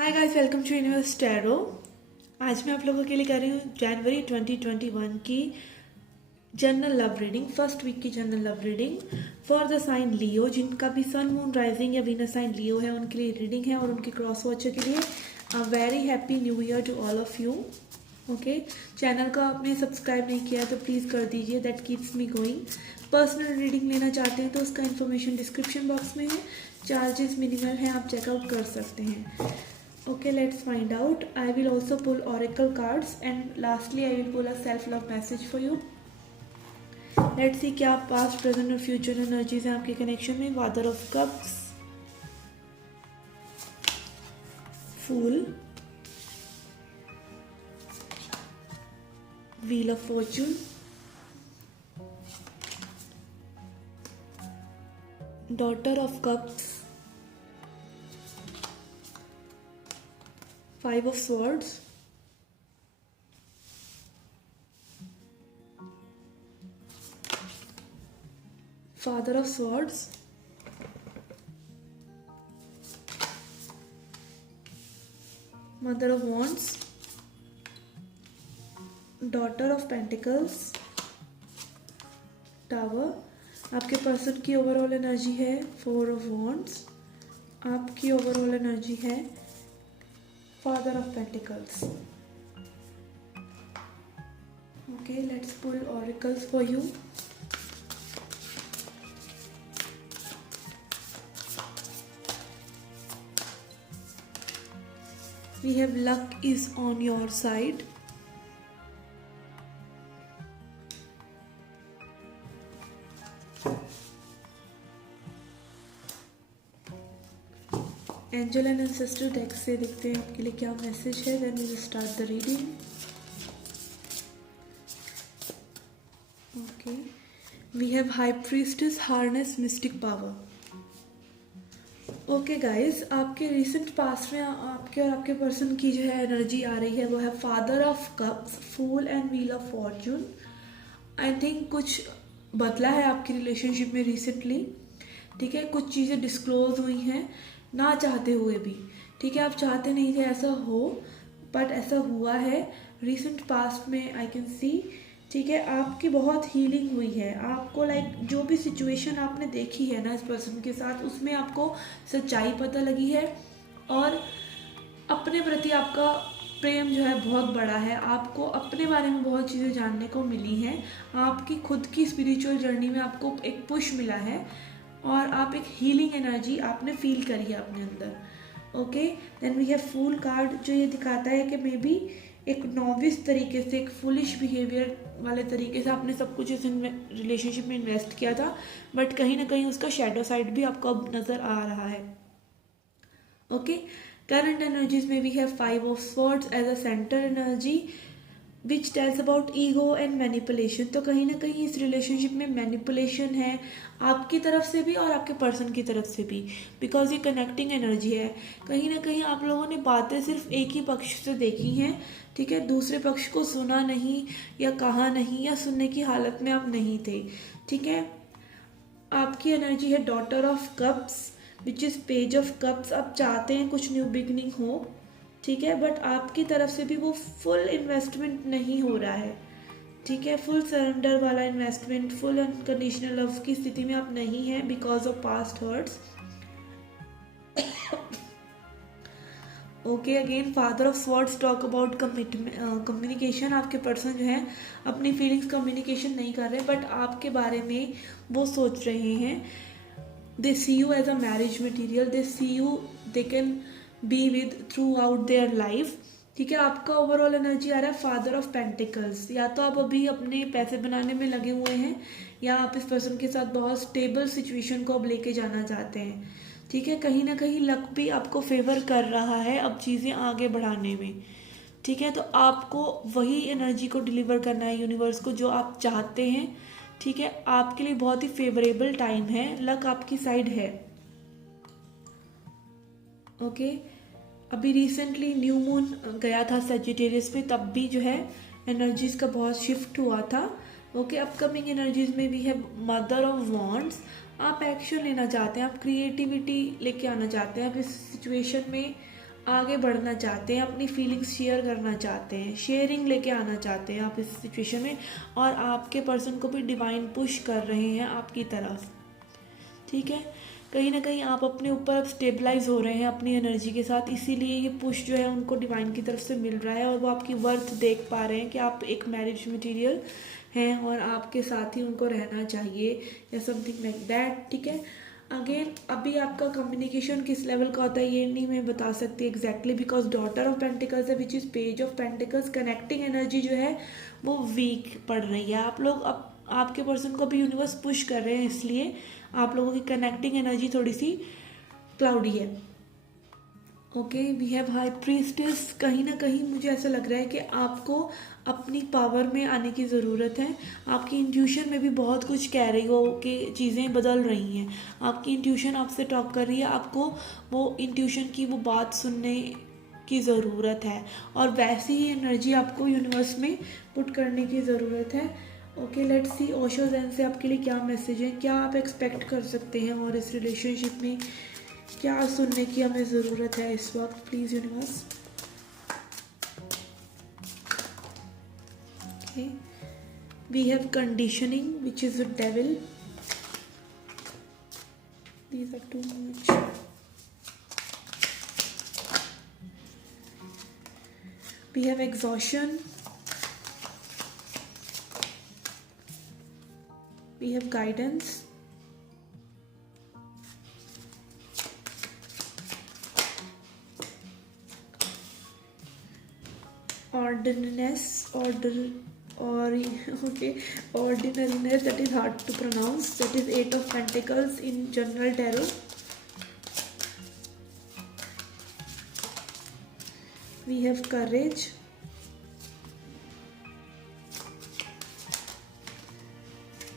Hi guys, welcome to universe tarot. आज मैं आप लोगों के लिए कर रही हूँ जनवरी 2021 की general love reading, first week की general love reading for the sign Leo. जिनका भी सन मून राइजिंग या वीनस साइन लियो है उनके लिए रीडिंग है, और उनके क्रॉस वॉचर के लिए very happy new year to all of you. Okay, channel को आपने सब्सक्राइब नहीं किया तो प्लीज़ कर दीजिए, that keeps me going. Personal reading लेना चाहते हैं तो उसका इन्फॉर्मेशन डिस्क्रिप्शन बॉक्स में है, चार्जेस मिनिमल हैं, आप चेकआउट कर सकते हैं। Okay, let's find out. I will also pull oracle cards and lastly I will pull a self-love message for you. Let's see क्या past, present और future energies हैं आपके कनेक्शन में। Father of Cups, Fool, Wheel of Fortune, Daughter of Cups, Five of Swords, Father of Swords, Mother of Wands, Daughter of Pentacles, Tower। आपके person की overall energy है four of wands, आपकी overall energy है Father of Pentacles. Okay, let's pull oracles for you. We have luck is on your side. Angel and ancestral deck से देखते हैं आपके लिए क्या मैसेज है, then we will start the reading. Okay, we have high priestess, harness mystic power. Okay guys, आपके recent past में आपके और आपके पर्सन की जो है एनर्जी आ रही है वो है father of cups, fool and wheel of fortune. I think कुछ बदला है आपकी रिलेशनशिप में रिसेंटली, ठीक है। कुछ चीज़ें डिस्क्लोज हुई हैं ना चाहते हुए भी, ठीक है। आप चाहते नहीं थे ऐसा हो, बट ऐसा हुआ है रिसेंट पास्ट में, आई कैन सी, ठीक है। आपकी बहुत हीलिंग हुई है, आपको लाइक जो भी सिचुएशन आपने देखी है ना इस पर्सन के साथ, उसमें आपको सच्चाई पता लगी है, और अपने प्रति आपका प्रेम जो है बहुत बड़ा है। आपको अपने बारे में बहुत चीज़ें जानने को मिली हैं, आपकी खुद की स्पिरिचुअल जर्नी में आपको एक पुश मिला है, और आप एक हीलिंग एनर्जी आपने फील करी है अपने अंदर। Okay, then we have fool card, जो ये दिखाता है कि मे बी एक नॉविस तरीके से, एक फुलिश बिहेवियर वाले तरीके से आपने सब कुछ इस रिलेशनशिप में इन्वेस्ट किया था, बट कहीं ना कहीं उसका शेडो साइड भी आपको अब नज़र आ रहा है। ओके, करंट एनर्जीज में we have five of swords as a centre energy which tells about ego and manipulation. तो कहीं ना कहीं इस रिलेशनशिप में मैनिपुलेशन है आपकी तरफ से भी और आपके पर्सन की तरफ से भी, बिकॉज ये कनेक्टिंग एनर्जी है। कहीं ना कहीं आप लोगों ने बातें सिर्फ एक ही पक्ष से देखी हैं, ठीक है। दूसरे पक्ष को सुना नहीं, या कहा नहीं, या सुनने की हालत में आप नहीं थे, ठीक है। आपकी एनर्जी है daughter of cups which is page of cups. आप चाहते हैं कुछ न्यू बिगनिंग हो, ठीक है, बट आपकी तरफ से भी वो फुल इन्वेस्टमेंट नहीं हो रहा है, ठीक है। फुल सरेंडर वाला इन्वेस्टमेंट, फुल अनकंडीशनल लव की स्थिति में आप नहीं हैं because of past hurts. Okay, again father of swords talk about communication. आपके पर्सन जो है अपनी फीलिंग्स कम्युनिकेशन नहीं कर रहे, बट आपके बारे में वो सोच रहे हैं। They see you as a marriage material, they see you, they can be with throughout their life, ठीक है। आपका ओवरऑल एनर्जी आ रहा है फादर ऑफ पेंटिकल्स। या तो आप अभी अपने पैसे बनाने में लगे हुए हैं, या आप इस पर्सन के साथ बहुत स्टेबल सिचुएशन को अब लेके जाना चाहते हैं, ठीक है। कहीं ना कहीं लक भी आपको फेवर कर रहा है अब चीज़ें आगे बढ़ाने में, ठीक है। तो आपको वही एनर्जी को डिलीवर करना है यूनिवर्स को जो आप चाहते हैं, ठीक है। आपके लिए बहुत ही फेवरेबल टाइम है, लक आपकी साइड है। ओके, अभी रिसेंटली न्यू मून गया था सजिटेरियस में, तब भी जो है एनर्जीज का बहुत शिफ्ट हुआ था। ओके, अपकमिंग एनर्जीज में भी है मदर ऑफ वॉन्ड्स। आप एक्शन लेना चाहते हैं, आप क्रिएटिविटी लेके आना चाहते हैं, आप इस सिचुएशन में आगे बढ़ना चाहते हैं, अपनी फीलिंग्स शेयर करना चाहते हैं, शेयरिंग लेके आना चाहते हैं आप इस सिचुएशन में, और आपके पर्सन को भी डिवाइन पुश कर रहे हैं आपकी तरफ। ठीक है, कहीं ना कहीं आप अपने ऊपर अब स्टेबलाइज हो रहे हैं अपनी एनर्जी के साथ, इसीलिए ये पुश जो है उनको डिवाइन की तरफ से मिल रहा है, और वो आपकी वर्थ देख पा रहे हैं कि आप एक मैरिज मटेरियल हैं और आपके साथ ही उनको रहना चाहिए या समथिंग लाइक दैट। ठीक है, अगेन अभी आपका कम्युनिकेशन किस लेवल का होता है ये नहीं मैं बता सकती exactly, because daughter of pentacles है which is page of pentacles. Connecting energy जो है वो वीक पड़ रही है। आप लोग अब आपके पर्सन को भी यूनिवर्स पुश कर रहे हैं, इसलिए आप लोगों की कनेक्टिंग एनर्जी थोड़ी सी क्लाउडी है। Okay, we have high priestess. कहीं ना कहीं मुझे ऐसा लग रहा है कि आपको अपनी पावर में आने की ज़रूरत है। आपकी इंट्यूशन में भी बहुत कुछ कह रही हो कि चीज़ें बदल रही हैं। आपकी इंट्यूशन आपसे टॉक कर रही है, आपको वो इंट्यूशन की वो बात सुनने की ज़रूरत है, और वैसी ही एनर्जी आपको यूनिवर्स में पुट करने की ज़रूरत है। Okay, let's see Osho zen से आपके लिए क्या मैसेज है, क्या आप एक्सपेक्ट कर सकते हैं, और इस रिलेशनशिप में क्या सुनने की हमें ज़रूरत है इस वक्त, please universe. Okay, we have conditioning which is a devil. These are too much. We have exhaustion. We have guidance. Ordinariness, ordinariness, that is hard to pronounce, that is 8 of Pentacles in general tarot. We have courage.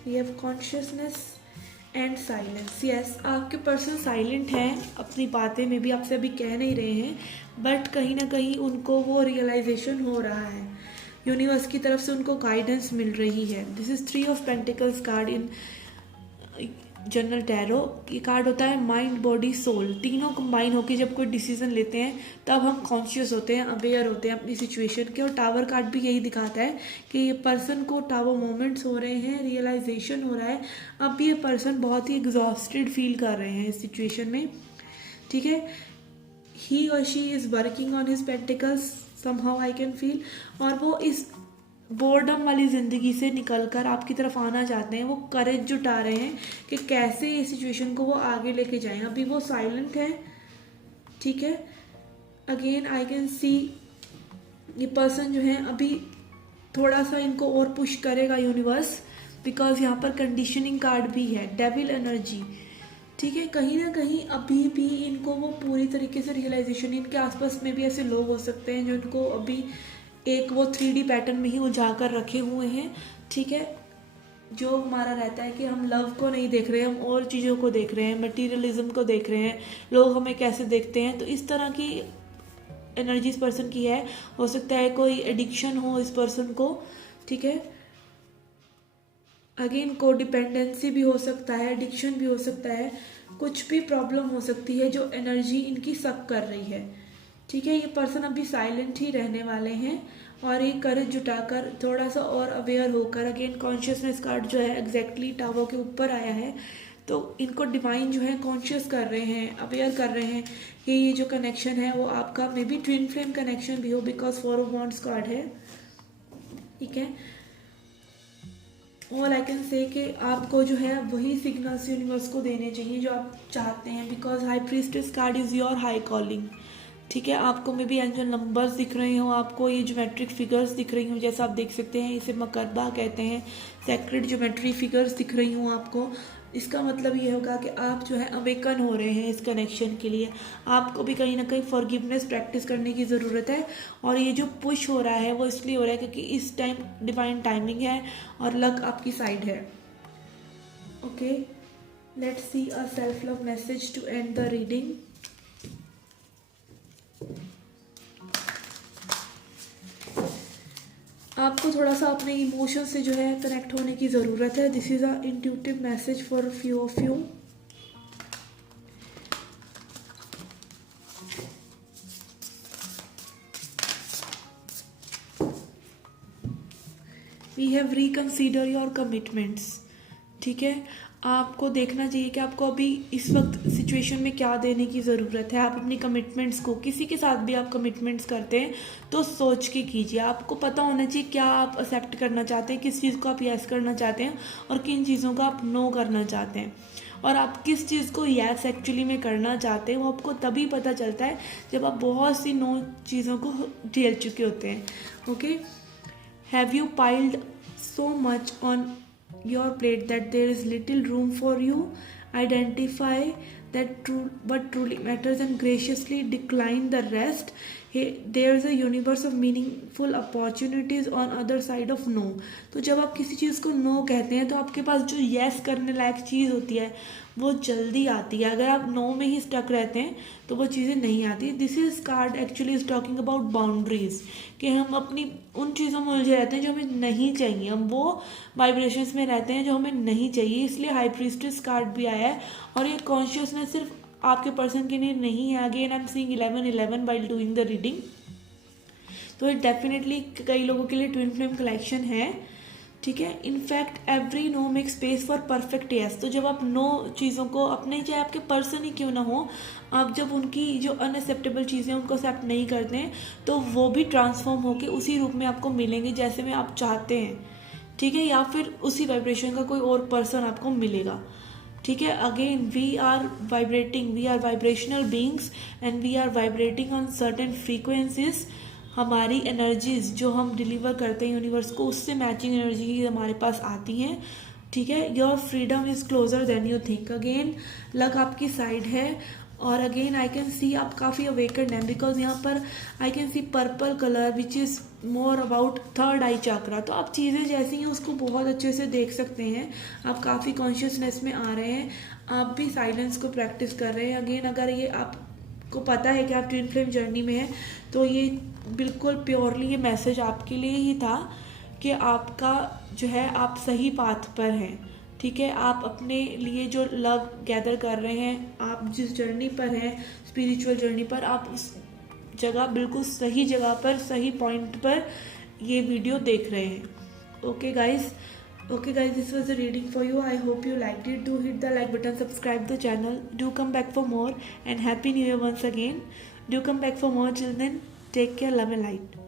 We have consciousness and silence. Yes, आपके person silent हैं, अपनी बातें में भी आपसे अभी कह नहीं रहे हैं, बट कहीं ना कहीं उनको वो रियलाइजेशन हो रहा है, यूनिवर्स की तरफ से उनको गाइडेंस मिल रही है। This is 3 of pentacles card in general tarot. ये कार्ड होता है माइंड बॉडी सोल, तीनों कंबाइन होकर जब कोई डिसीजन लेते हैं तब हम कॉन्शियस होते हैं, अवेयर होते हैं अपनी सिचुएशन के। और टावर कार्ड भी यही दिखाता है कि ये पर्सन को टावर मोमेंट्स हो रहे हैं, रियलाइजेशन हो रहा है। अब ये पर्सन बहुत ही एग्जॉस्टेड फील कर रहे हैं इस सिचुएशन में। ठीक है, ही और she is working on his pentacles somehow I can feel, और वो इस बोर्डम वाली ज़िंदगी से निकलकर आपकी तरफ आना चाहते हैं। वो करेज जुटा रहे हैं कि कैसे इस सिचुएशन को वो आगे लेके जाएं। अभी वो साइलेंट है। ठीक है, अगेन आई कैन सी ये पर्सन जो है अभी थोड़ा सा इनको और पुश करेगा यूनिवर्स, बिकॉज यहाँ पर कंडीशनिंग कार्ड भी है, डेविल एनर्जी। ठीक है, कहीं ना कहीं अभी भी इनको वो पूरी तरीके से रियलाइजेशन, इनके आसपास में भी ऐसे लोग हो सकते हैं जो इनको अभी एक वो 3D पैटर्न में ही उलझा कर रखे हुए हैं। ठीक है, जो हमारा रहता है कि हम लव को नहीं देख रहे हैं, हम और चीज़ों को देख रहे हैं, मटीरियलिज्म को देख रहे हैं, लोग हमें कैसे देखते हैं। तो इस तरह की एनर्जी इस पर्सन की है। हो सकता है कोई एडिक्शन हो इस पर्सन को। ठीक है, अगेन को डिपेंडेंसी भी हो सकता है, एडिक्शन भी हो सकता है, कुछ भी प्रॉब्लम हो सकती है जो एनर्जी इनकी सक कर रही है। ठीक है, ये पर्सन अभी साइलेंट ही रहने वाले हैं, और ये करेज जुटाकर थोड़ा सा और अवेयर होकर, अगेन कॉन्शियसनेस कार्ड जो है एग्जैक्टली टावर के ऊपर आया है, तो इनको डिवाइन जो है कॉन्शियस कर रहे हैं, अवेयर कर रहे हैं कि ये जो कनेक्शन है वो आपका may be twin flame connection भी हो, बिकॉज 4 ऑफ वॉन्ड्स कार्ड है। ठीक है, ऑल आई कैन से कि आपको जो है वही सिग्नल्स यूनिवर्स को देने चाहिए जो आप चाहते हैं, because high priestess card is your high calling. ठीक है, आपको में भी एंजल नंबर्स दिख रहे हो, आपको ये ज्योमेट्रिक फिगर्स दिख रही हूँ, जैसा आप देख सकते हैं इसे मकरबा कहते हैं, सेक्रेट ज्योमेट्री फिगर्स दिख रही हूँ आपको। इसका मतलब ये होगा कि आप जो है अवेकन हो रहे हैं इस कनेक्शन के लिए। आपको भी कहीं ना कहीं फॉरगिवनेस प्रैक्टिस करने की ज़रूरत है, और ये जो पुश हो रहा है वो इसलिए हो रहा है क्योंकि इस टाइम डिवाइन टाइमिंग है और लक आपकी साइड है। Okay, let's see a self love message to end the reading. आपको थोड़ा सा अपने इमोशन से जो है कनेक्ट होने की ज़रूरत है। This is a intuitive message for few of you. We have reconsider your commitments. ठीक है, आपको देखना चाहिए कि आपको अभी इस वक्त सिचुएशन में क्या देने की ज़रूरत है। आप अपनी कमिटमेंट्स को, किसी के साथ भी आप कमिटमेंट्स करते हैं तो सोच के कीजिए। आपको पता होना चाहिए क्या आप एक्सेप्ट करना चाहते हैं, किस चीज़ को आप यस करना चाहते हैं और किन चीज़ों को आप नो करना चाहते हैं। और आप किस चीज़ को यस एक्चुअली में करना चाहते हैं वो आपको तभी पता चलता है जब आप बहुत सी नो चीज़ों को झेल चुके होते हैं। Okay, have you piled so much on your plate that there is little room for you? Identify what truly matters and graciously decline the rest. Hey, there's a universe of meaningful opportunities on other side of no. तो जब आप किसी चीज़ को no कहते हैं तो आपके पास जो यस करने लायक चीज़ होती है वो जल्दी आती है। अगर आप नो में ही स्टक रहते हैं तो वो चीज़ें नहीं आती। This is called actually is talking about boundaries, कि हम अपनी उन चीज़ों में उलझे रहते हैं जो हमें नहीं चाहिए, हम वो वाइब्रेशंस में रहते हैं जो हमें नहीं चाहिए। इसलिए हाई प्रीस्टेस कार्ड भी आया है और ये कॉन्शियसनेस सिर्फ आपके पर्सन के लिए नहीं है। Again I am seeing 11 while doing the reading, तो ये डेफिनेटली कई लोगों के लिए ट्विन फ्लेम कलेक्शन है। ठीक है, in fact every know make space for perfect yes. तो जब आप नो चीज़ों को अपने, चाहे आपके पर्सन ही क्यों ना हो, आप जब उनकी जो अनएक्सेप्टेबल चीज़ें उनको एक्सेप्ट नहीं करते हैं तो वो भी ट्रांसफॉर्म होकर उसी रूप में आपको मिलेंगे जैसे में आप चाहते हैं। ठीक है, या फिर उसी वाइब्रेशन का कोई और पर्सन आपको मिलेगा। ठीक है, again we are vibrational beings and we are vibrating on certain frequencies. हमारी एनर्जीज जो हम डिलीवर करते हैं यूनिवर्स को, उससे मैचिंग एनर्जी हमारे पास आती हैं। ठीक है, your freedom is closure then you think. Again luck आपकी साइड है और अगेन आई कैन सी आप काफ़ी अवेकन्ड हैं, बिकॉज यहाँ पर I can see purple colour which is more about third eye chakra. तो आप चीज़ें जैसी हैं उसको बहुत अच्छे से देख सकते हैं, आप काफ़ी कॉन्शियसनेस में आ रहे हैं, आप भी साइलेंस को प्रैक्टिस कर रहे हैं। अगेन अगर ये आपको पता है कि आप ट्विन फ्लेम जर्नी में हैं तो ये बिल्कुल प्योरली ये मैसेज आपके लिए ही था कि आपका जो है आप सही पाथ पर हैं। ठीक है, आप अपने लिए जो लव गैदर कर रहे हैं, आप जिस जर्नी पर हैं, स्पिरिचुअल जर्नी पर, आप उस जगह बिल्कुल सही जगह पर, सही पॉइंट पर ये वीडियो देख रहे हैं। Okay guys, this was the reading for you. I hope you liked it. Do hit the like button, subscribe the channel, do come back for more, and happy new year once again. Do come back for more. Till then, take care, love and light.